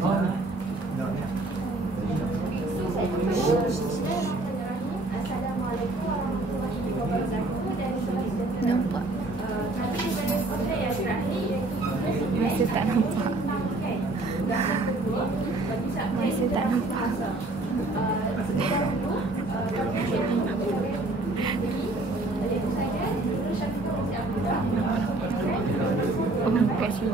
Assalamualaikum warahmatullahi wabarakatuh. Dan nampak. kami daripada kota yang terakhir Masih tak nampak. Masih tak nampak. Oh, kat situ.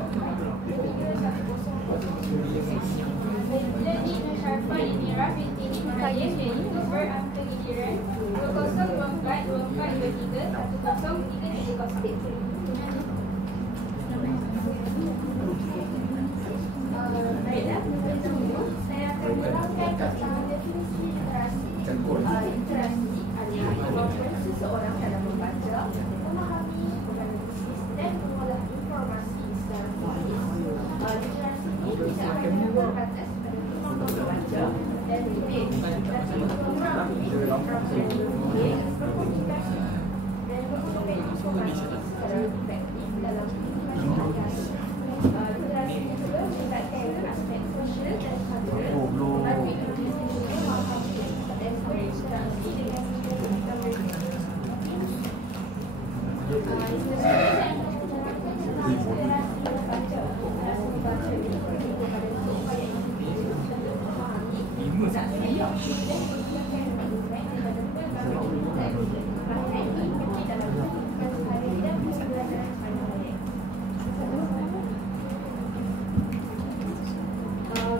Jadi Syarifah ini Rafiq ini Melayu iaitu berangka giliran 2024-2423-1030. Baiklah, dahulu saya akan menerangkan tentang definisi literasi. Literasi adalah kemampuan seseorang dalam membaca, memahami, menganalisis dan mengolah informasi secara kritis. Literasi ini tidak hanya berbatas pada kemampuan membaca dan tulis, tetapi memahami perangkat tulis, berkomunikasi dan mengumpulkan informasi secara efektif dalam masyarakat. Literasi juga melibatkan aspek sosial dan kultural, membantu individu memahami dan berinteraksi dengan sekitar mereka. Saya akan menjelaskan tentang literasi membaca. Literasi membaca ini perlu kepada supaya individu dapat memahami dan menggunakan dokumen daripada pelbagai teks. Kerana ini penting dalam kehidupan sehari-hari dan pembelajaran sehari-hari.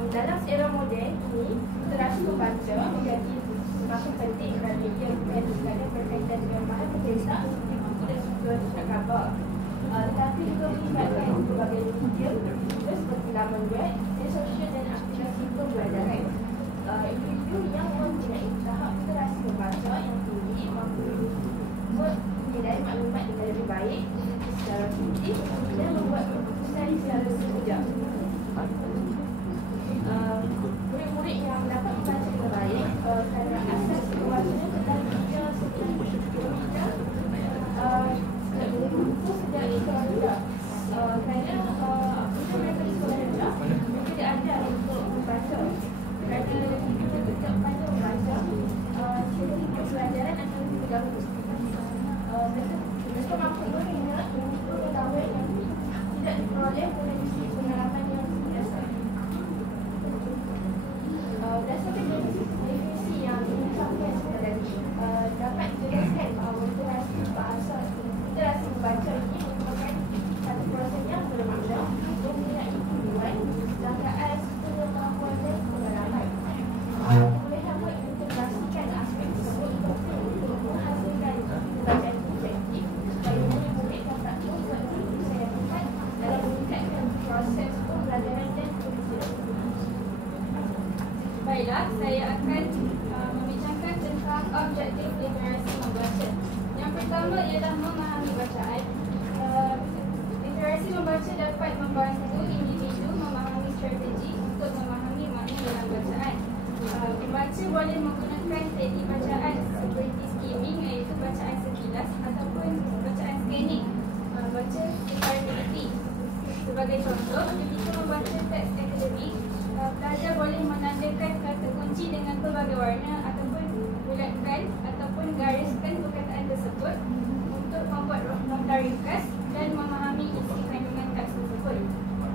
Dalam era moden ini, literasi membaca menjadi semakin penting kerana ia bukan sekadar berkaitan dengan bahan pencetak seperti buku dan surat khabar, tetapi juga melibatkan berbagai media seperti laman web, media sosial dan aplikasi pembelajaran. Individu yang mempunyai tahap literasi membaca yang tinggi mampu menilai maklumat dengan lebih baik secara kritis dan membuat keputusan secara sekejap. Murid-murid yang dapat membaca dengan baik kerana asas kewaspadaan telah kita sebelum kita buku sejak sekolah rendah. Kerana apabila mereka di sekolah rendah, mereka diajar untuk membaca. Kerana kita tetap pandai membaca, sehingga pelajaran akan lebih terganggu. Mereka mampu mengenal pengetahuan yang tidak diperoleh melalui pengalaman yang biasa. Berdasarkan definisi yang disampaikan tadi, dapat dijelaskan bahawa literasi bahasa, literasi membaca ini merupakan satu proses yang bermakna mempunyai tujuan, jangkaan, pengetahuan dan pengalaman. Boleh dapat integrasikan aspek tersebut untuk menghasilkan pembelajaran objektif supaya murid-murid dapat membuat keputusan yang tepat dalam meningkatkan proses pembelajaran dan pembelajaran. Baiklah, saya akan membincangkan tentang objektif literasi membaca. Yang pertama ialah memahami bacaan. Literasi membaca dapat membantu individu memahami strategi untuk memahami makna dalam bacaan. Pembaca boleh menggunakan teknik bacaan seperti skimming, iaitu bacaan sekilas, ataupun bacaan scanning, baca secara teliti. Sebagai contoh, ketika membaca teks akademik, pelajar boleh menandakan kata kunci dengan pelbagai warna ataupun bulatkan ataupun gariskan perkataan tersebut untuk membuat nota ringkas dan memahami isi kandungan teks tersebut.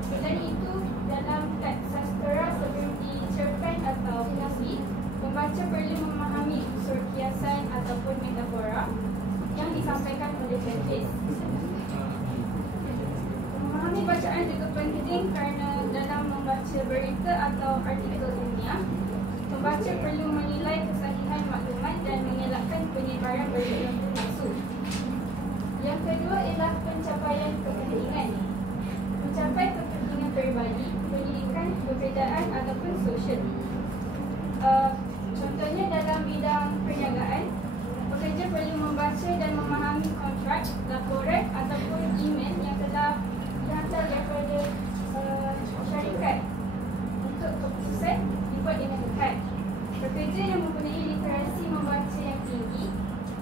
Selain itu, dalam teks sastera seperti cerpen atau puisi, pembaca perlu memahami unsur kiasan ataupun metafora yang disampaikan oleh penulis. Memahami bacaan juga penting kerana dalam membaca berita atau artikel ilmiah, pembaca perlu menilai kesahihan maklumat dan mengelakkan penyebaran berita yang palsu. Yang kedua ialah pencapaian kepentingan. Mencapai kepentingan peribadi, pendidikan, perbezaan ataupun sosial. Contohnya dalam bidang perniagaan, pekerja perlu membaca dan memahami kontrak, laporan ataupun email yang telah dihantar daripada syarikat untuk keputusan dibuat dengan tepat. Pekerja yang mempunyai literasi membaca yang tinggi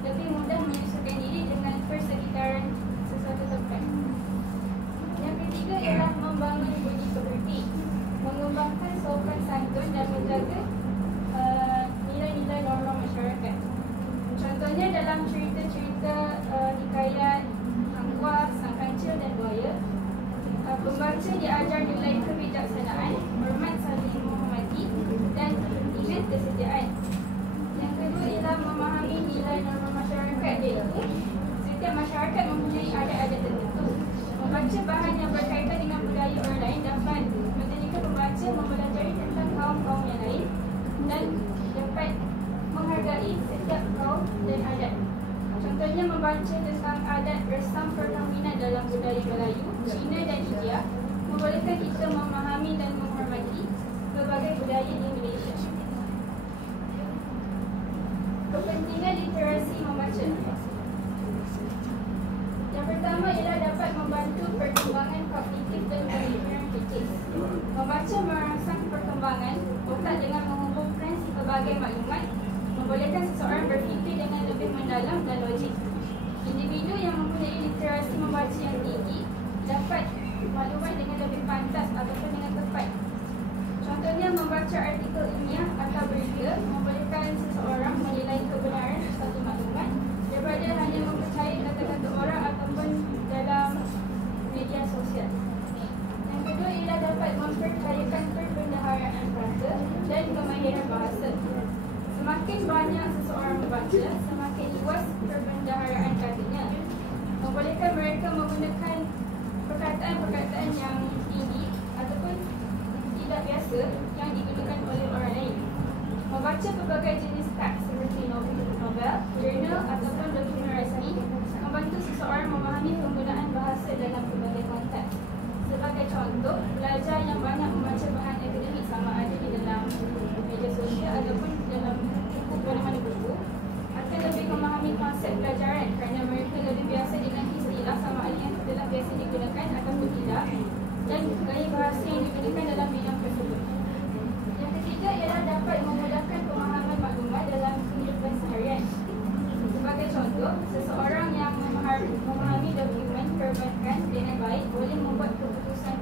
lebih mudah menyesuaikan diri dengan persekitaran sesuatu tempat. Yang ketiga ialah membangun budi pekerti, mengembangkan pelbagai maklumat, membolehkan seseorang berfikir dengan lebih mendalam dan logik. Individu yang mempunyai literasi membaca yang tinggi dapat maklumat dengan lebih pantas ataupun dengan tepat. Contohnya, membaca artikel ilmiah atau berita membolehkan seseorang menilai kebenaran suatu maklumat daripada hanya mempercayai kata-kata orang ataupun dalam media sosial. Yang kedua ialah dapat memperkayakan perbendaharaan kata dan kemahiran bahasa. Semakin banyak seseorang membaca, semakin luas perbendaharaan katanya. Membolehkan mereka menggunakan perkataan-perkataan yang tinggi ataupun tidak biasa yang digunakan oleh orang lain. Membaca pelbagai jenis teks seperti novel, jurnal ataupun dokumen rasmi membantu seseorang memahami penggunaan bahasa dalam pelbagai konteks. Sebagai contoh, pelajar yang banyak membaca bahan akademik sama ada di dalam media sosial ataupun dalam mana-mana buku akan lebih memahami konsep pelajaran kerana mereka lebih biasa dengan istilah sama ada yang telah biasa digunakan ataupun tidak, dan gaya bahasa yang digunakan dalam bidang tersebut. Yang ketiga ialah dapat memudahkan pemahaman maklumat dalam kehidupan seharian. Sebagai contoh, seseorang yang memahami dokumen perbankan dengan baik boleh membuat keputusan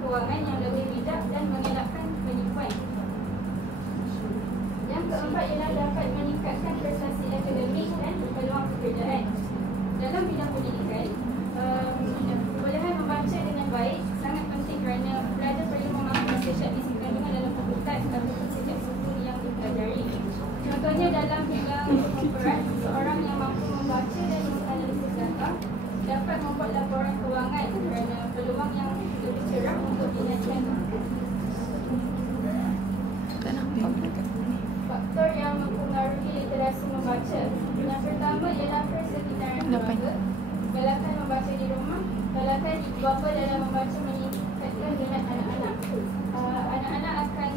kewangan yang lebih bijak dan mengelakkan penipuan. Yang keempat ialah dapat meningkatkan prestasi akademik dan peluang pekerjaan. Dalam bidang pendidikan, kebolehan membaca dengan baik sangat penting kerana pelajar perlu memahami setiap isi kandungan dalam fakultas ataupun setiap suku yang dipelajari. Contohnya dalam bidang korporat, seorang yang mampu membaca dan menganalisis data dapat membuat laporan kewangan kerana peluang yang lebih cerah untuk dinaikkan. Faktor yang mempengaruhi literasi membaca. Yang pertama ialah persekitaran keluarga. Galakan membaca di rumah. Galakan ibu bapa dalam membaca meningkatkan minat anak-anak. Anak-anak akan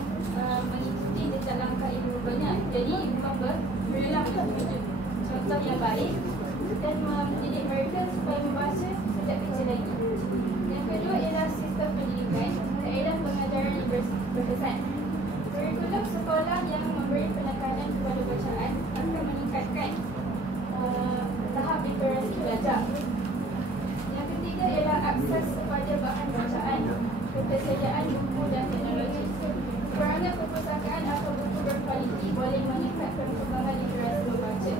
mengikuti jejak langkah ibu bapanya. Jadi ibu bapa perlulah menunjuk contoh yang baik dan mendidik mereka supaya membaca sejak kecil lagi. Yang kedua ialah sistem pendidikan. Kaedah pengajaran yang berkesan. Kurikulum sekolah yang memberi penekanan kepada bacaan akan meningkatkan tahap literasi belajar. Yang ketiga ialah akses kepada bahan bacaan, ketersediaan buku dan teknologi. Kekurangan perpustakaan atau buku berkualiti boleh meningkatkan perkembangan literasi membaca.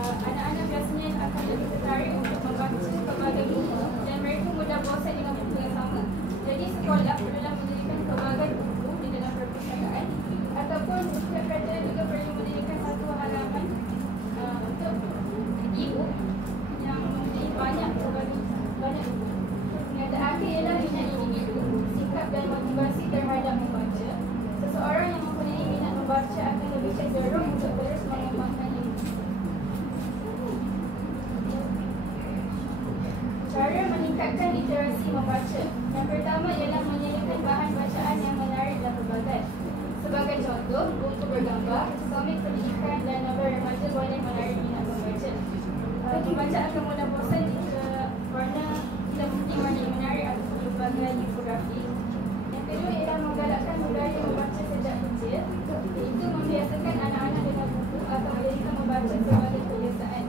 Anak-anak biasanya akan lebih tertarik untuk membaca pelbagai buku dan mereka mudah bosan dengan buku yang sama. Jadi sekolah perlulah mendirikan pelbagai buku di dalam perpustakaan ataupun setiap kerajaan juga perlu mendirikan satu halaman untuk e-book yang mempunyai banyak buku. Yang terakhir ialah minat individu, sikap dan motivasi terhadap membaca. Seseorang yang mempunyai minat membaca akan lebih cenderung untuk terus mengembangkannya. Cara meningkatkan literasi membaca. Yang pertama ialah menyediakan bahan bacaan yang menarik dan berbagai. Sebagai contoh, buku bergambar, komik pendidikan dan novel remaja boleh menarik minat membaca. Pembaca akan mudah bosan jika mempunyai warna yang menarik atau berbagai infografi. Yang kedua ialah menggalakkan budaya membaca sejak kecil, iaitu membiasakan anak-anak dengan buku atau menjadikan membaca sebagai kebiasaan.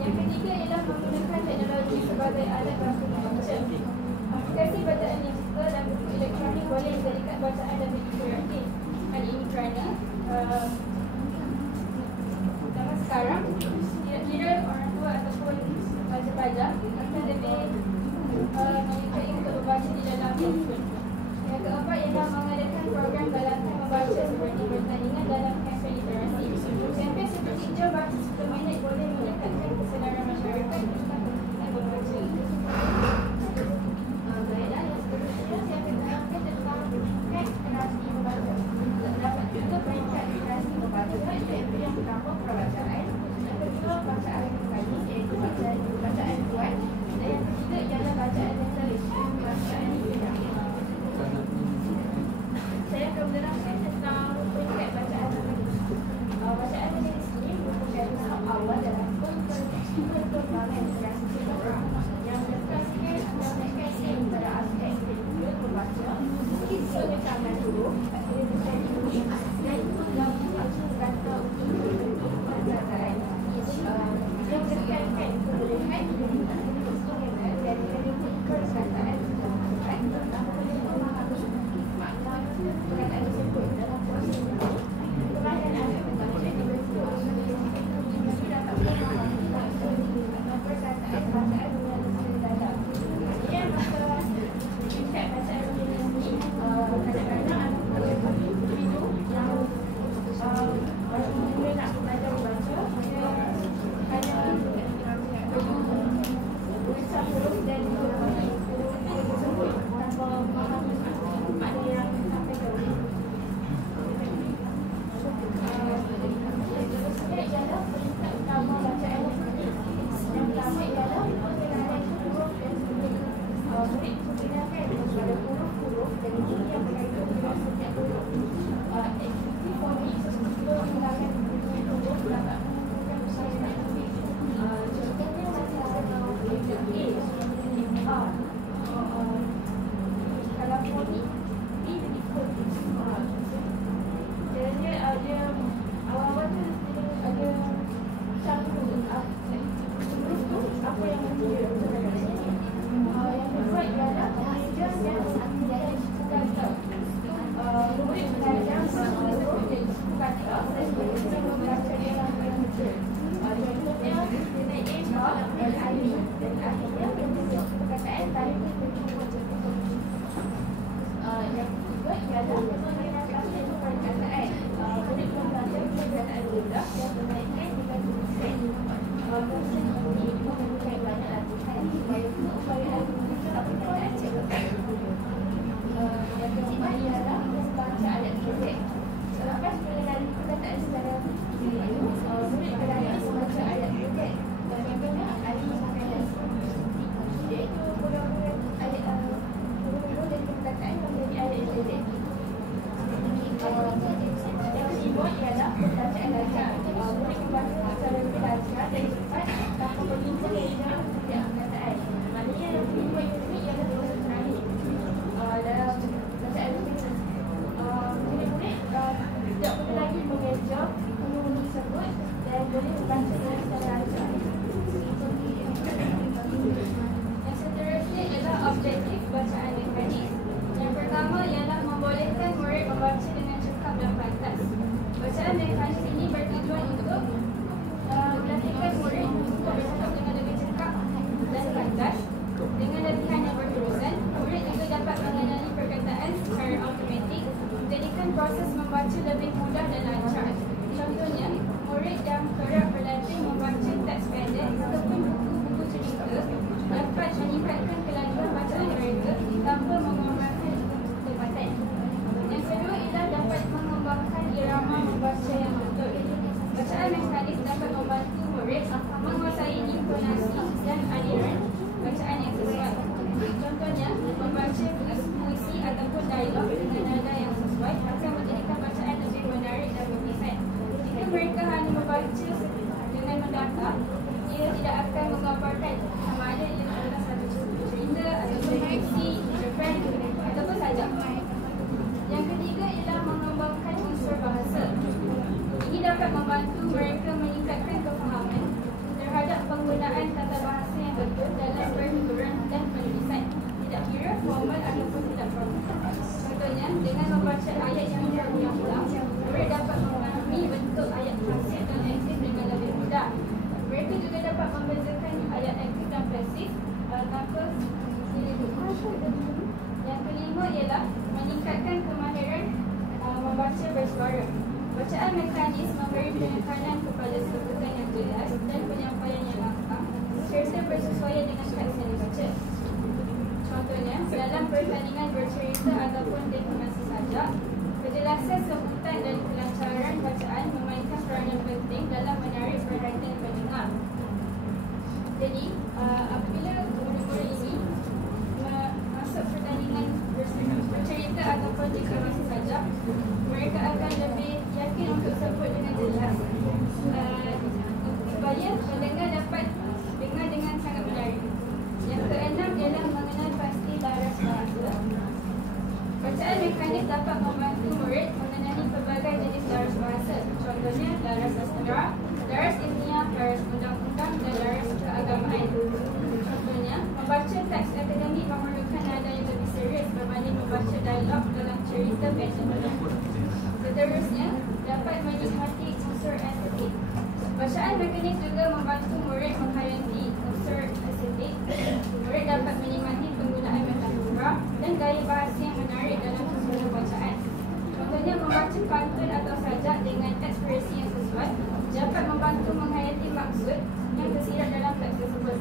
Yang ketiga ialah menggunakan teknologi sebagai alat bantu membaca. Aplikasi bacaan digital dan buku elektronik boleh dijadikan bacaan lebih interaktif. Hal ini kerana zaman sekarang kira-kira orang tua ataupun pelajar-pelajar akan lebih menyukai untuk membaca di dalam handphone. Yang keempat ialah mengadakan program galakan membaca seperti pertandingan dalam kempen literasi. Kempen seperti Jom Baca 10 Minit boleh meningkatkan kesedaran masyarakat tentang pentingnya membaca. Baiklah, yang seterusnya saya akan terangkan tentang literasi membaca. Terdapat juga peringkat literasi membaca, iaitu yang pertama perabacaan, yang kedua bacaan kembali, iaitu bacaan buat, dan yang ketiga ialah bacaan menulis, bacaan lidah. Saya akan menerangkan tentang peringkat bacaan menulis. Bacaan menulis ini merupakan tahap awal dalam perkembangan literasi seseorang yang mendedikasikan atau menekankan pada aspek membaca, huruf, tangan huruf, tulisan ini dan menggabungkan belajar. Murid membaca secara belajar dan cepat tanpa berbincang yang tidak perkataan. Maknanya yang kelima ini ialah dosa terakhir dalam bacaan ini. Murid-murid tidak perlu lagi mengejar ilmu tersebut dan boleh membaca dengan secara lancar. Yang seterusnya ialah objektif bacaan mekanik. Yang pertama ialah membolehkan murid membaca dengan cekap dan pantas. Bacaan mekanik ini bertujuan untuk melatihkan murid untuk bercakap dengan lebih cekap dan pantas. Dengan latihan yang berterusan, murid juga dapat mengenali perkataan secara automatik, menjadikan proses membaca lebih mudah dan lancar. Contohnya, murid yang kerap berlatih membaca teks pendek ataupun buku-buku cerita dapat meningkatkan kelajuan bacaan mereka tanpa mengorbankan ketepatan. Yang kedua ialah dapat mengembangkan irama membaca yang betul. Bacaan mekanik dapat membantu murid menguasai intonasi dan aliran bacaan yang sesuai. Contohnya, membaca puisi ataupun dialog dengan nada yang sesuai akan menjadikan bacaan lebih menarik dan berkesan. Jika mereka hanya membaca dengan mendatar, ia tidak akan menggambarkan sama ada ia adalah satu cerita ataupun puisi, cerpen ataupun sajak. Yang ketiga ialah mengembangkan unsur bahasa. Ini dapat membantu mereka meningkatkan kefahaman terhadap penggunaan tata bahasa yang betul dalam pertuturan dan penulisan, tidak kira formal ataupun tidak formal. Contohnya, dengan membaca ayat yang berulang-ulang, murid dapat memahami bentuk ayat pasif dan aktif dengan lebih mudah. Mereka juga dapat membezakan ayat aktif dan pasif tanpa silibus. Yang kelima ialah meningkatkan kemahiran membaca bersuara. Bacaan mekanis memberi penekanan kepada sebutan yang jelas dan penyampaian yang lantang serta bersesuaian dengan teks yang dibaca. Contohnya, dalam pertandingan bercerita ataupun definasi sajak, kejelasan sebutan dan kelancaran bacaan memainkan peranan penting dalam menarik perhatian pendengar. Jadi, apabila murid-murid ini masuk pertandingan bercerita ataupun definasi sajak, mereka akan lebih yakin untuk sebut dengan jelas supaya pendengar dapat dengar dengan sangat menarik. Yang keenam ialah mengenal pasti laras bahasa. Bacaan mekanik dapat membantu murid mengenali pelbagai jenis laras bahasa. Contohnya, laras sastra, laras ilmiah, laras undang-undang dan laras keagamaan. Contohnya, membaca teks akademik memerlukan nada yang lebih serius berbanding membaca dialog dalam cerita pendek. Seterusnya, dapat menikmati unsur estetik. Bacaan mekanik juga membantu murid menghayati unsur estetik. Murid dapat menikmati penggunaan metafora dan gaya bahasa yang menarik dalam susunan bacaan. Contohnya, membaca pantun atau sajak dengan ekspresi yang sesuai dapat membantu menghayati maksud yang tersirat dalam teks tersebut.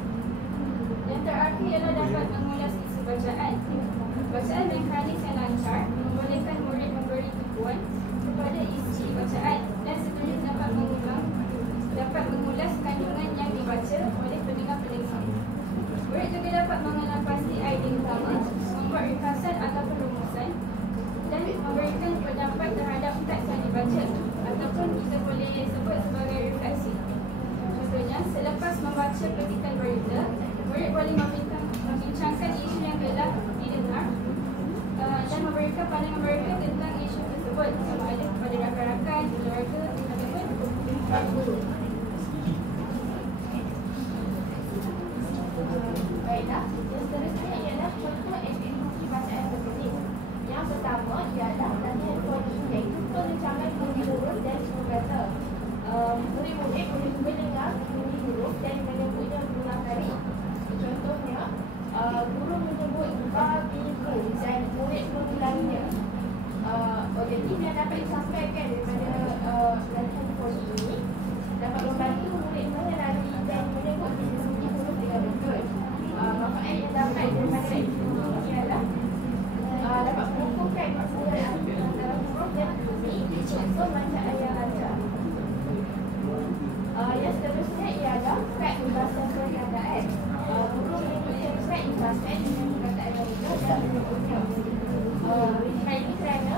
Yang terakhir ialah dapat mengulas isi bacaan. Bacaan mekanik yang lancar membolehkan murid memberi tumpuan kepada isi bacaan dan seterusnya dapat mengulas kandungan yang dibaca oleh pendengar-pendengar. Murid juga dapat mengenal pasti idea utama, membuat ringkasan ataupun rumusan dan memberikan pendapat terhadap teks yang dibaca ataupun kita boleh sebut sebagai refleksi. Contohnya, selepas membaca petikan berita, murid boleh membincangkan isu yang telah didengar dan memberikan pandangan mereka tentang isu tersebut, sama ada kepada rakan-rakan, keluarga ataupun guru. Baiklah, yang seterusnya ialah contoh aktiviti bacaan mekanik. Yang pertama ialah latihan koordinasi, iaitu perencangan bunyi huruf dan semua kata. Murid-murid boleh mendengar bunyi huruf dan menyebutnya berulang kali. Contohnya, guru menyebut babiku dan murid mengulanginya. Jadi yang dapat disampaikan daripada latihan koordinasi ini dapat membantu murid mengenali dan menyebut bunyi huruf dengan betul. Manfaat yang dapat daripada aktiviti ini ialah dapat mengukuhkan penggunaan antara huruf dan bunyi untuk bacaan yang lancar. Yang seterusnya ialah kad pembahasan perkataan. Guru menyebutkan kad pembahasan dengan perkataan yang betul dan menyebutnya. Hal ini kerana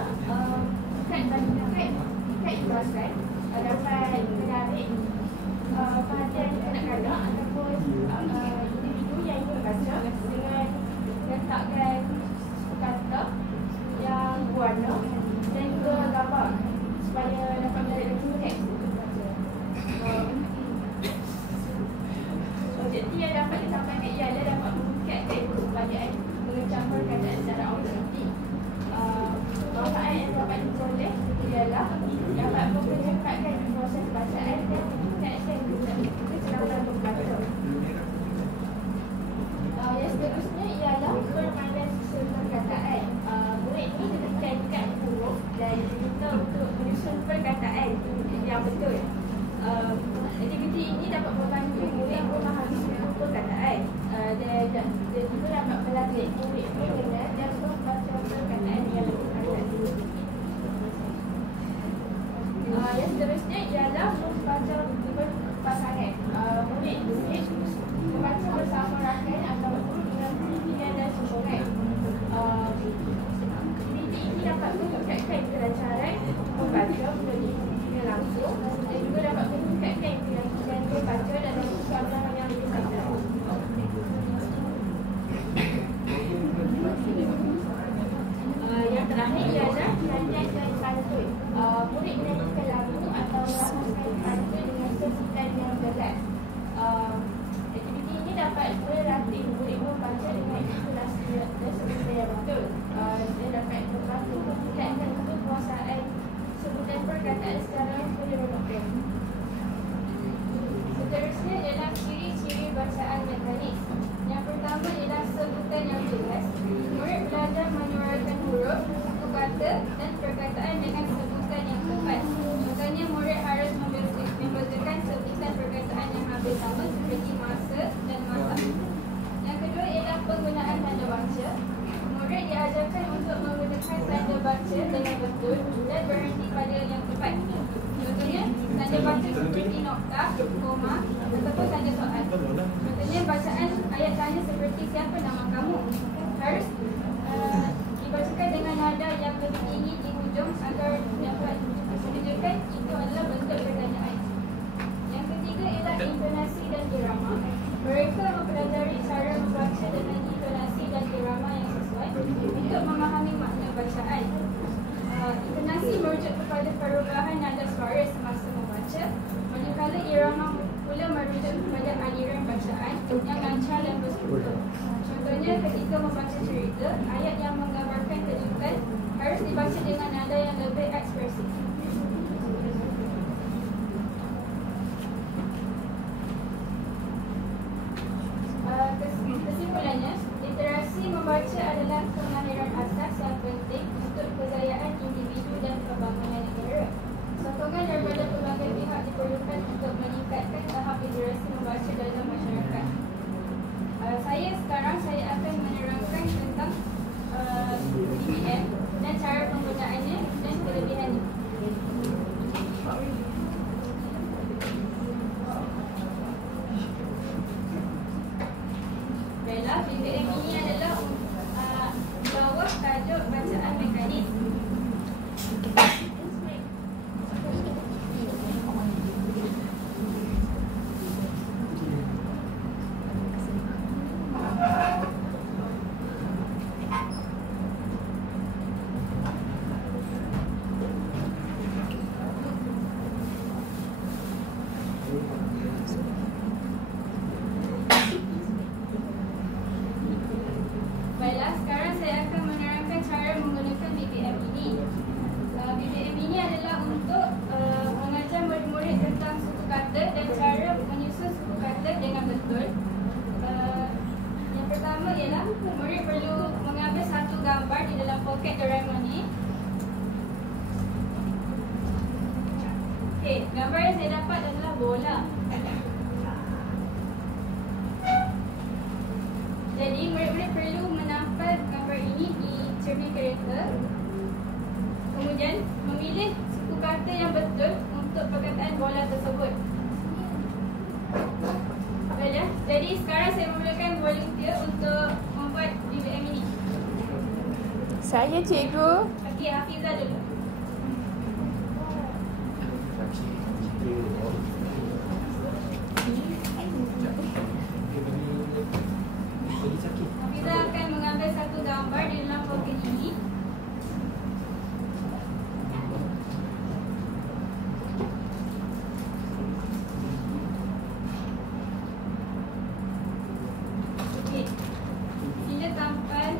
kad kita untuk menyusun perkataan yang betul. Aktiviti ini dapat membantu murid memahami seluruh perkataan dan juga dapat melatih murid mengenal dan membaca perkataan yang lebih padat. Yang seterusnya ialah membaca berpasangan. Murid membaca bersama rakan atau guru dengan bimbingan dan sokongan. Aktiviti ini dapat meningkatkan kelancaran membaca melalui langsung dan juga dapat meningkatkan keyakinan membaca dan pemahaman yang lebih sadar. Yang terakhir ialah nyanyian dan pantun. Murid menyanyikan lagu atau melakukan pantun dengan sebutan yang jelas. Aktiviti ini dapat melatih murid membaca dengan intonasi dan sebutan yang betul. Dia dapat membantu meningkatkan kekuasaan sebutan perkataan secara menyeronokkan. Seterusnya ialah ciri-ciri bacaan mekanis. Yang pertama ialah sebutan yang jelas. Murid belajar menyuarakan huruf, suku kata dan perkataan dengan sebutan yang tepat. Contohnya, murid harus membezakan sebutan perkataan yang hampir sama seperti masa dan masak. Yang kedua ialah penggunaan tanda baca. Murid diajarkan untuk menggunakan tanda baca dengan betul dan berhenti pada yang tepat. Contohnya, tanda baca seperti nokta, koma ataupun tanda soal. Contohnya, bacaan ayat tanya seperti siapa nama kamu harus dibacakan dengan nada yang lebih tinggi di hujung agar dapat menunjukkan itu adalah bentuk pertanyaan. Yang ketiga ialah intonasi dan irama. Mereka mempelajari cara membaca dengan intonasi dan irama yang sesuai untuk memahami makna bacaan. Intonasi merujuk kepada perubahan nada suara semasa membaca, manakala irama pula merujuk kepada aliran bacaan yang lancar dan berstruktur. Contohnya, ketika membaca cerita, ayat yang menggambarkan kejutan harus dibaca dengan nada yang lebih ekspresif. Kesimpulannya, literasi membaca adalah kemahiran asas yang penting untuk kejayaan individu dan pembangunan negara. Sokongan daripada pelbagai pihak diperlukan untuk meningkatkan tahap literasi membaca dalam masyarakat. Sekarang saya akan menerangkan tentang DBM dan cara penggunaannya dan kelebihannya. Baiklah, DBM ini adalah bawah tajuk bacaan mekanis. Baiklah, sekarang saya akan menerangkan cara menggunakan BBM ini. BBM ini adalah untuk mengajar murid-murid tentang suku kata dan cara menyusun suku kata dengan betul. Yang pertama ialah murid perlu mengambil satu gambar di dalam poket Doraemon ini. Okey, gambar yang saya dapat adalah bola. Jadi murid-murid perlu menampal gambar ini di cermin kereta. Kemudian memilih suku kata yang betul untuk perkataan bola tersebut. Baiklah, jadi sekarang saya memerlukan volunteer untuk membuat BBM ini. Saya cikgu. Okey, Hafizah dulu. Hafizah akan mengambil satu gambar di dalam poket ini. Okey, sila tampal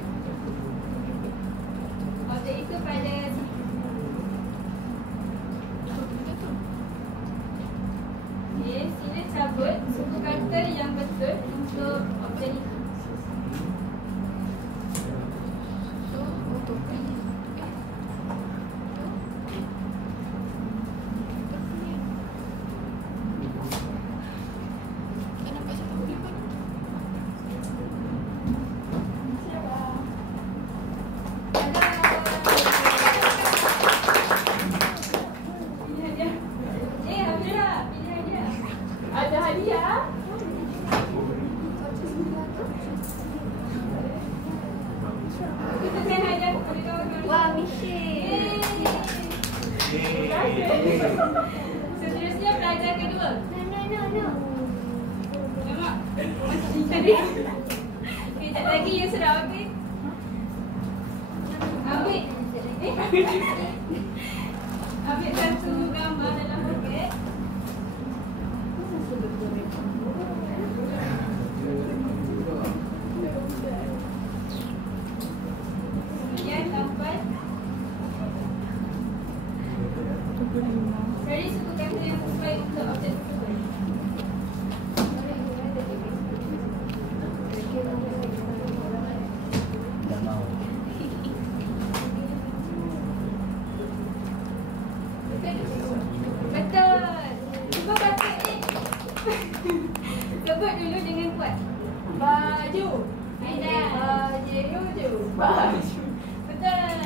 objek itu pada Seterusnya pelajar kedua. No. Nampak? Macam tadi. Kejap lagi ya sudah okey. Ambil satu gambar dalam poket. Kemudian tampal. Cari suku kata yang sesuai untuk objek tersebut. Betul. Cuba baca ni. Sebut dulu dengan kuat. Baju. Aina. Baju. Betul.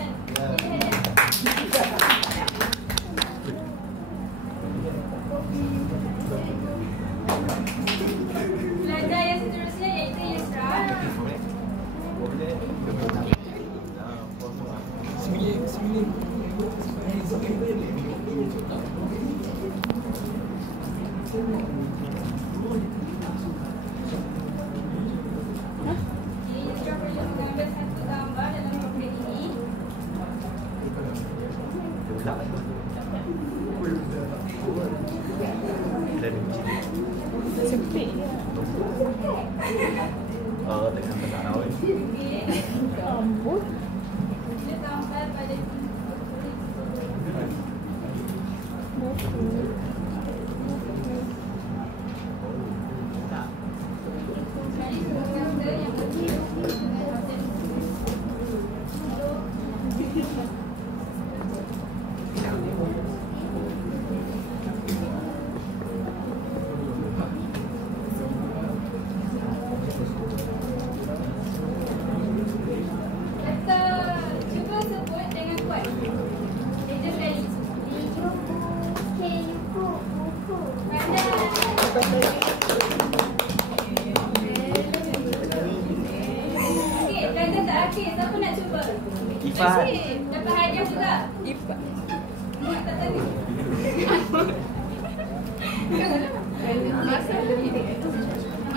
Pelajar yang seterusnya iaitu Yusra. Jadi Yusra perlu mengambil satu gambar dalam poket ini. Sempit je. Dengan tak tahu. Rambut. Dia tampal pada Cari suku kata yang berbeza dengan objek betul. Cuba sebut dengan kuat. Eja sekali. Pandai. Okey, pelajar tak akhir. Siapa nak cuba? Ifan. Dapat hadiah juga. Ipak. Mak tak tahu.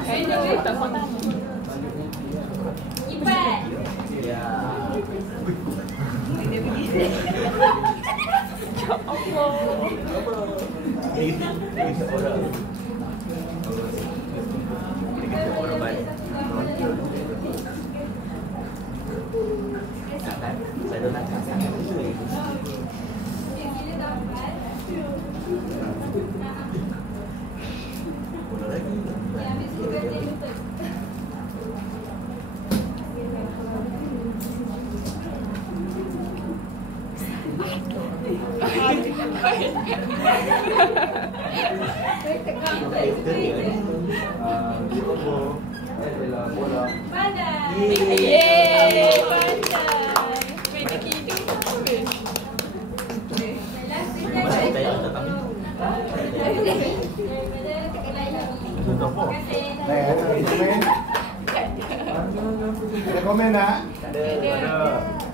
Saya tak faham. Ipan. Ya. Ya Allah. Orang baik. Saya dah nak sangat. Bila tampal. Bola lagi. Ya, ambil suku kata yang betul. Pandai. Yeay, pandai. Beda kita pun. Last kita daripada lain lagi. Terima kasih. Ada komen tak? Ada.